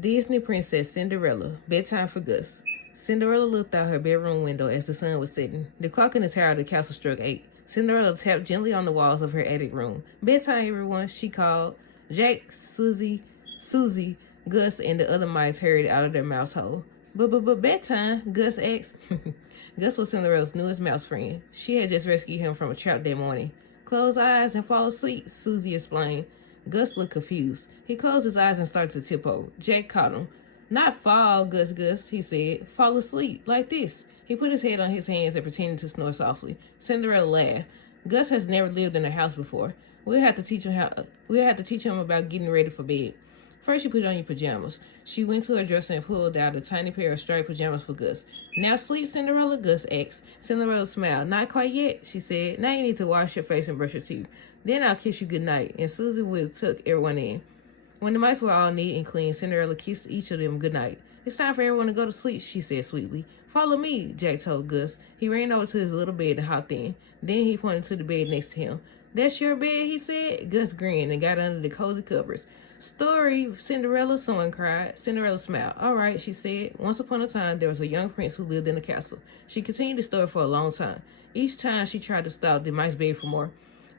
Disney Princess Cinderella, Bedtime for Gus. Cinderella looked out her bedroom window as the sun was setting. The clock in the tower of the castle struck 8. Cinderella tapped gently on the walls of her attic room. "Bedtime, everyone," she called. Jack, Susie, Gus, and the other mice hurried out of their mouse hole. But bedtime, Gus asked. Gus was Cinderella's newest mouse friend. She had just rescued him from a trap that morning. "Close eyes and fall asleep," Susie explained. Gus looked confused. He closed his eyes and started to tiptoe. Jack caught him. "Not fall, Gus, he said. "Fall asleep, like this." He put his head on his hands and pretended to snore softly. Cinderella laughed. "Gus has never lived in a house before. We'll have to teach him about getting ready for bed. First, you put on your pajamas." She went to her dresser and pulled out a tiny pair of striped pajamas for Gus. "Now sleep, Cinderella," Gus asked. Cinderella smiled. "Not quite yet," she said. "Now you need to wash your face and brush your teeth. Then I'll kiss you goodnight." And Susie will tuck everyone in. When the mice were all neat and clean, Cinderella kissed each of them goodnight. "It's time for everyone to go to sleep," she said sweetly. "Follow me," Jack told Gus. He ran over to his little bed and hopped in. Then he pointed to the bed next to him. "That's your bed," he said. Gus grinned and got under the cozy covers. "Story, Cinderella," someone cried. Cinderella smiled. "All right," she said. "Once upon a time, there was a young prince who lived in a castle." She continued the story for a long time. Each time she tried to stop, the mice begged for more.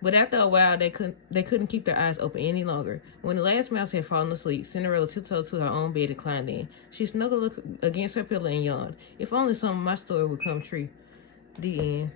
But after a while, they couldn't keep their eyes open any longer. When the last mouse had fallen asleep, Cinderella tiptoed to her own bed and climbed in. She snuggled against her pillow and yawned. If only some of my story would come true. The end.